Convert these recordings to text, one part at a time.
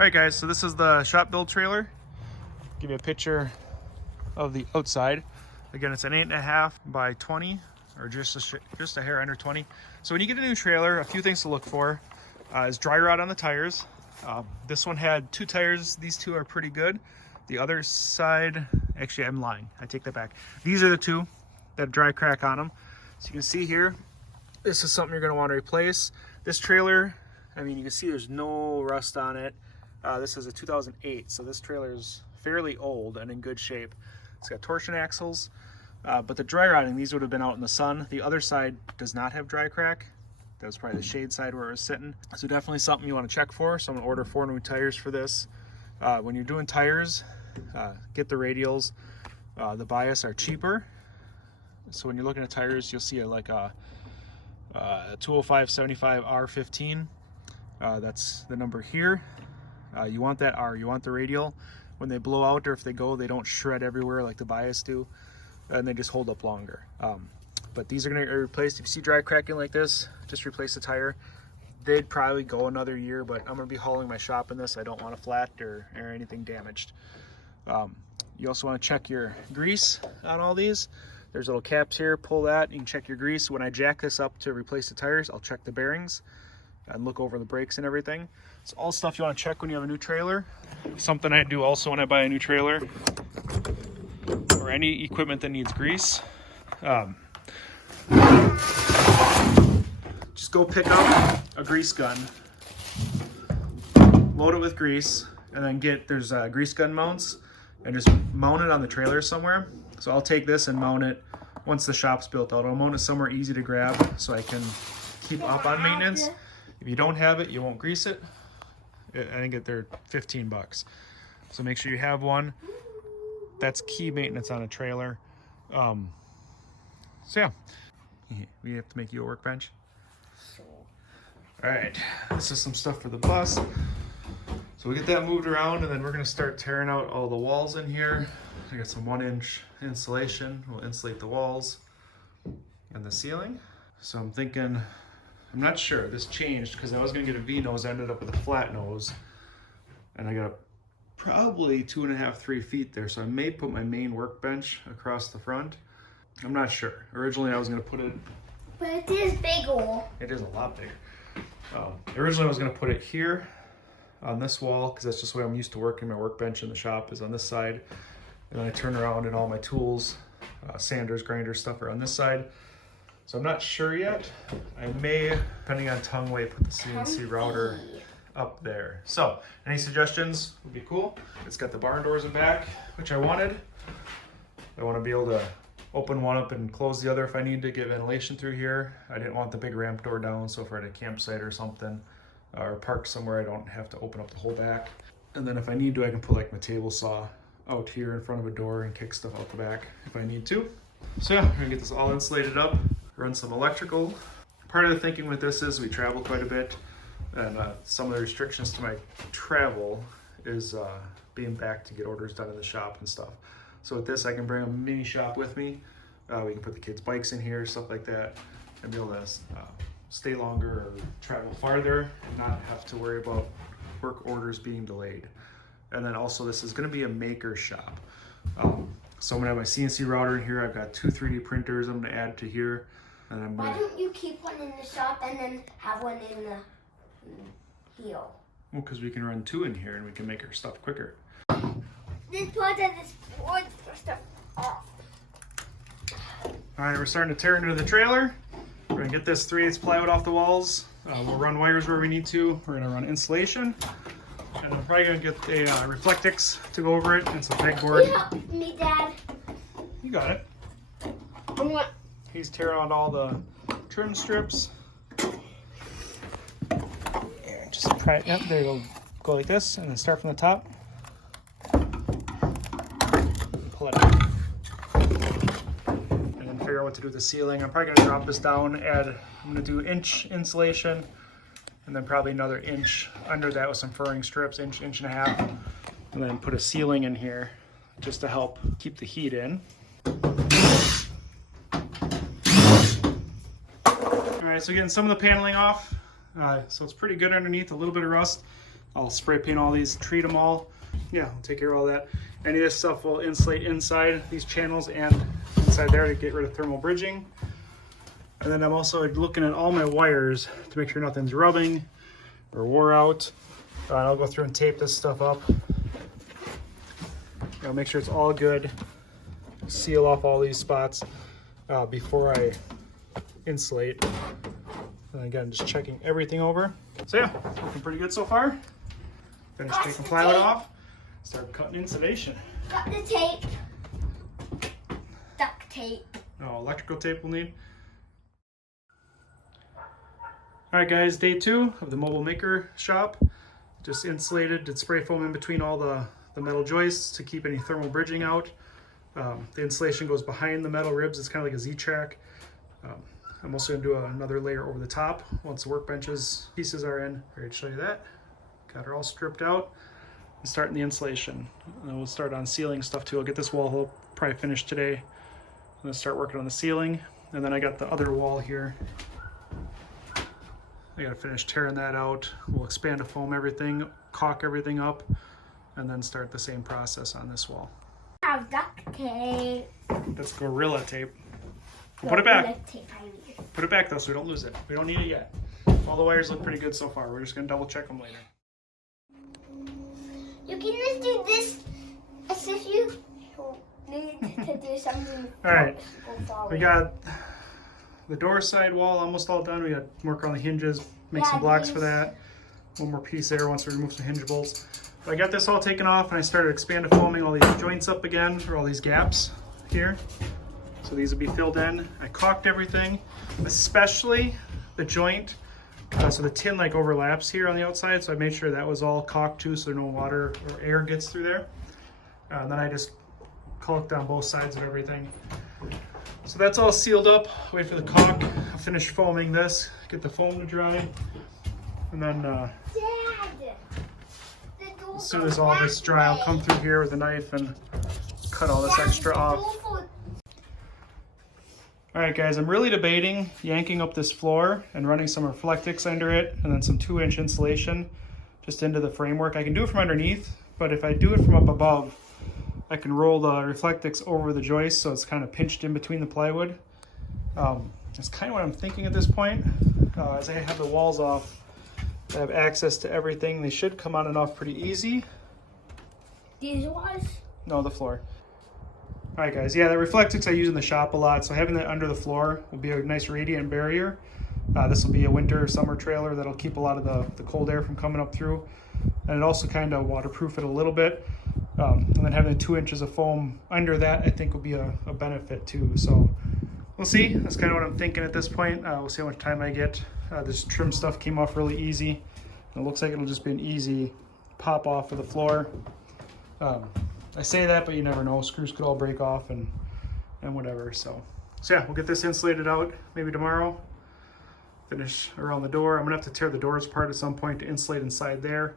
Alright guys, so this is the shop build trailer. Give you a picture of the outside. Again, it's an 8.5 by 20, or just a hair under 20. So when you get a new trailer, a few things to look for is dry rot on the tires. This one had 2 tires. These 2 are pretty good. The other side, actually I'm lying, I take that back. These are the 2 that have dry crack on them. So you can see here, this is something you're going to want to replace. This trailer, I mean, you can see there's no rust on it. This is a 2008, so this trailer is fairly old and in good shape. It's got torsion axles, but the dry rotting, these would have been out in the sun. The other side does not have dry crack. That was probably the shade side where it was sitting. So definitely something you want to check for. So I'm going to order 4 new tires for this. When you're doing tires, get the radials. The bias are cheaper. So when you're looking at tires, you'll see like a 205/75 R15. That's the number here. You want that R, you want the radial. When they blow out or if they go, they don't shred everywhere like the bias do, and they just hold up longer. But these are going to get replaced. If you see dry cracking like this, just replace the tire. They'd probably go another year, but I'm going to be hauling my shop in this. I don't want a flat or anything damaged. You also want to check your grease on all these. There's little caps here, pull that, you can check your grease. When I jack this up to replace the tires, I'll check the bearings and look over the brakes and everything. It's all stuff you want to check when you have a new trailer. Something I do also when I buy a new trailer or any equipment that needs grease. Just go pick up a grease gun, load it with grease, and then there's grease gun mounts, and just mount it on the trailer somewhere. So I'll take this and mount it once the shop's built out. I'll mount it somewhere easy to grab so I can keep up on maintenance. If you don't have it, you won't grease it. I think they're 15 bucks. So make sure you have one. That's key maintenance on a trailer. So yeah, we have to make you a workbench. All right, this is some stuff for the bus. So we get that moved around, and then we're gonna start tearing out all the walls in here. I got some 1-inch insulation. We'll insulate the walls and the ceiling. So I'm thinking, I'm not sure, this changed because I was gonna get a V-nose, I ended up with a flat nose. And I got probably 2.5–3 feet there. So I may put my main workbench across the front. I'm not sure. Originally I was gonna put it. But it is bigger. It is a lot bigger. Originally I was gonna put it here on this wall because that's just the way I'm used to working. My workbench in the shop is on this side. And then I turn around and all my tools, sanders, grinders, stuff are on this side. So I'm not sure yet. I may, depending on tongue weight, put the CNC router up there. So any suggestions would be cool. It's got the barn doors in back, which I wanted. I want to be able to open one up and close the other if I need to get ventilation through here. I didn't want the big ramp door down, so if we're at a campsite or something, or parked somewhere, I don't have to open up the whole back. And then if I need to, I can put like my table saw out here in front of a door and kick stuff out the back if I need to. So yeah, we're gonna get this all insulated up, run some electrical. Part of the thinking with this is we travel quite a bit, and some of the restrictions to my travel is being back to get orders done in the shop and stuff. So with this, I can bring a mini shop with me. We can put the kids' bikes in here, stuff like that, and be able to stay longer or travel farther and not have to worry about work orders being delayed. And then also this is going to be a maker shop. So I'm going to have my CNC router in here. I've got 2 3D printers I'm going to add to here. And I'm Why don't you keep one in the shop and then have one in the here? Well, because we can run 2 in here and we can make our stuff quicker. This part of this board for stuff off. All right, we're starting to tear into the trailer. We're going to get this 3/8 plywood off the walls. We'll run wires where we need to. We're going to run insulation. And I'm probably going to get a Reflectix to go over it and some pegboard. Can you help me, Dad? You got it. What? He's tearing out all the trim strips. And just try it. Yep, there you go. Go like this and then start from the top. Pull it out. And then figure out what to do with the ceiling. I'm probably going to drop this down, I'm going to do inch insulation. And then probably another inch under that with some furring strips, inch and a half. And then put a ceiling in here just to help keep the heat in. All right, so getting some of the paneling off. So it's pretty good underneath, a little bit of rust. I'll spray paint all these, treat them all. Yeah, I'll take care of all that. Any of this stuff will insulate inside these channels and inside there to get rid of thermal bridging. And then I'm also looking at all my wires to make sure nothing's rubbing or wore out. I'll go through and tape this stuff up. I'll make sure it's all good. Seal off all these spots before I insulate. And again, just checking everything over. So yeah, looking pretty good so far. Finish taking plywood off. Start cutting insulation. Got the tape. Duct tape. Oh, electrical tape we'll need. All right guys, day 2 of the mobile maker shop. Just insulated, did spray foam in between all the metal joists to keep any thermal bridging out. The insulation goes behind the metal ribs. It's kind of like a Z-track. I'm also gonna do another layer over the top once the workbench's pieces are in. Ready to show you that. Got her all stripped out. And starting the insulation. And we'll start on ceiling stuff too. I'll get this wall hole probably finished today. I'm gonna start working on the ceiling. And then I got the other wall here. I gotta finish tearing that out. We'll expand to foam everything, caulk everything up, and then start the same process on this wall. I have duct tape. That's Gorilla tape. Put it back. Tape, I mean. Put it back though so we don't lose it. We don't need it yet. All the wires look pretty good so far. We're just gonna double check them later. You can just do this as if you need to do something. All right, we got the door side wall almost all done. We got work on the hinges, make some blocks for that. One more piece there once we remove some hinge bolts. But I got this all taken off and I started expanding foaming all these joints up again, or all these gaps here. So these will be filled in. I caulked everything, especially the joint. So the tin like overlaps here on the outside. So I made sure that was all caulked too so no water or air gets through there. And then I just caulked on both sides of everything. So that's all sealed up. Wait for the caulk. I'll finish foaming this, get the foam to dry. And then as soon as all this dry, I'll come through here with a knife and cut all this extra off. All right guys, I'm really debating yanking up this floor and running some Reflectix under it and then some 2-inch insulation just into the framework. I can do it from underneath, but if I do it from up above, I can roll the Reflectix over the joist so it's kind of pinched in between the plywood. That's kind of what I'm thinking at this point. As I have the walls off, I have access to everything. They should come on and off pretty easy. These ones? No, the floor. All right guys, yeah, the Reflectix I use in the shop a lot, so having that under the floor will be a nice radiant barrier. This will be a winter or summer trailer that'll keep a lot of the cold air from coming up through. And it also kind of waterproof it a little bit. And then having the 2 inches of foam under that, I think will be a benefit too. So we'll see. That's kind of what I'm thinking at this point. We'll see how much time I get. This trim stuff came off really easy. It looks like it'll just be an easy pop off of the floor. I say that, but you never know. Screws could all break off and whatever. So yeah, we'll get this insulated out maybe tomorrow. Finish around the door. I'm gonna have to tear the doors apart at some point to insulate inside there.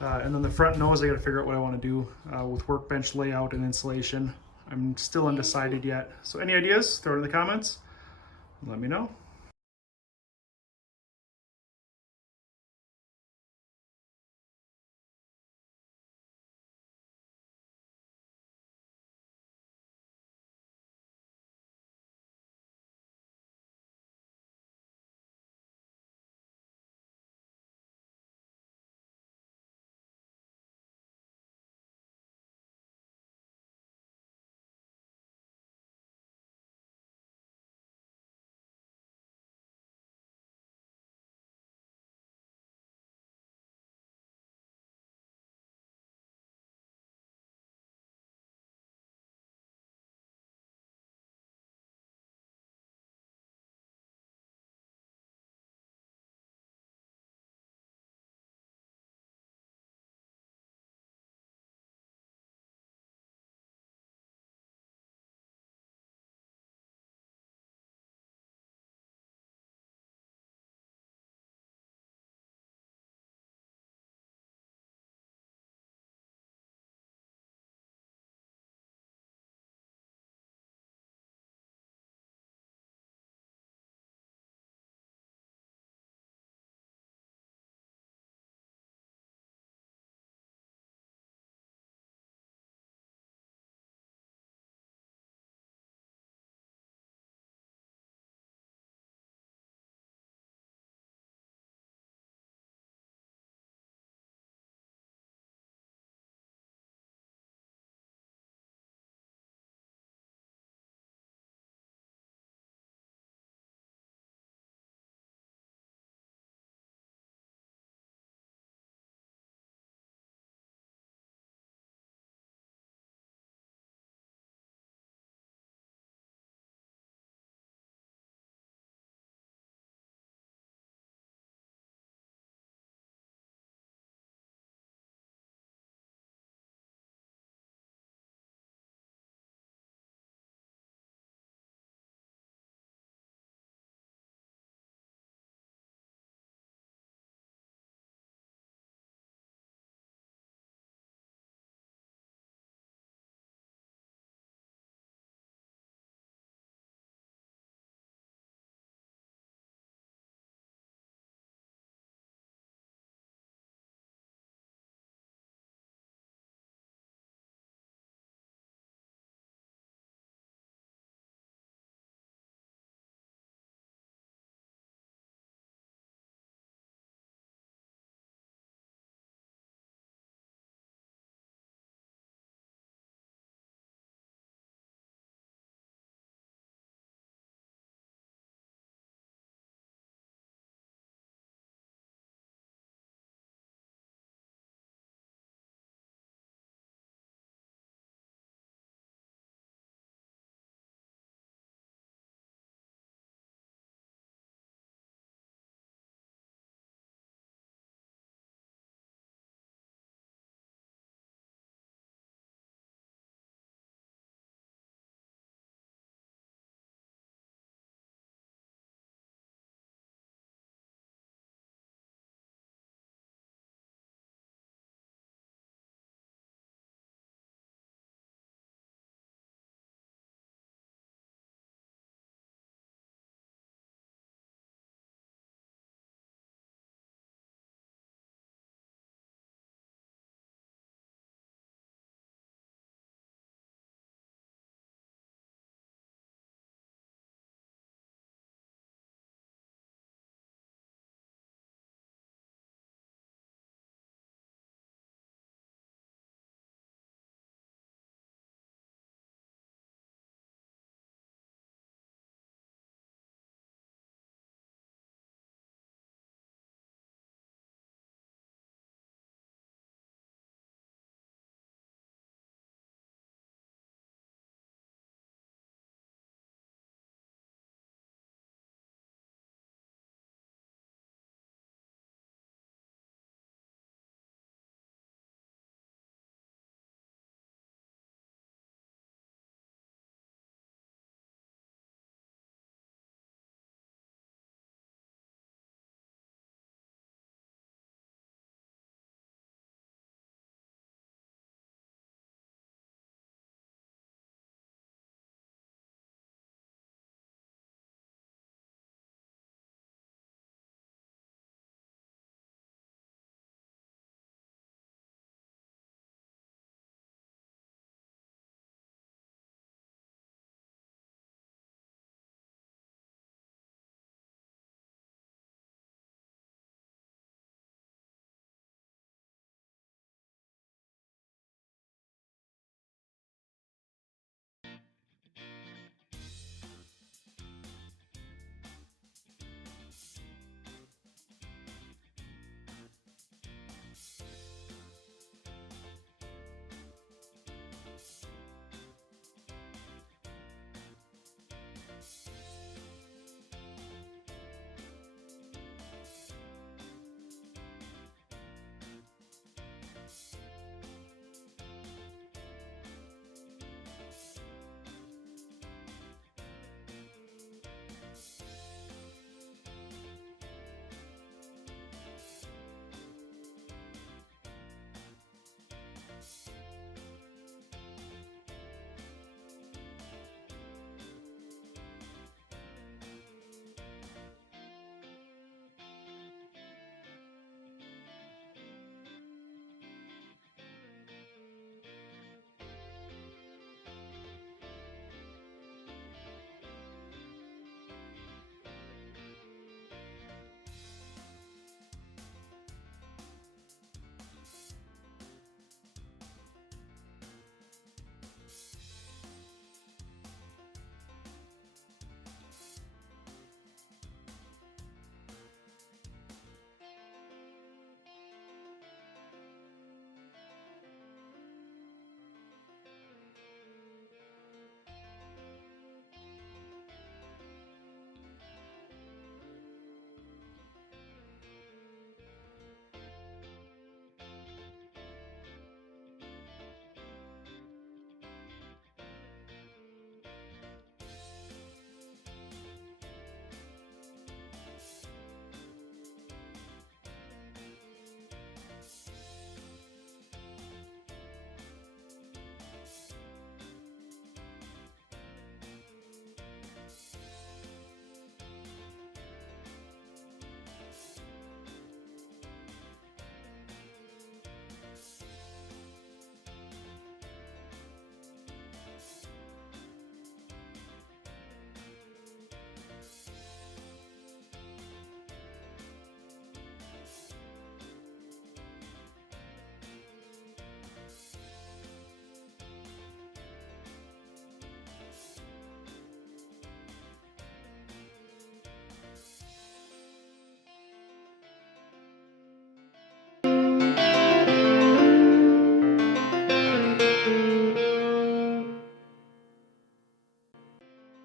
And then the front nose, I gotta figure out what I wanna do with workbench layout and insulation. I'm still undecided yet. So any ideas, throw it in the comments and let me know.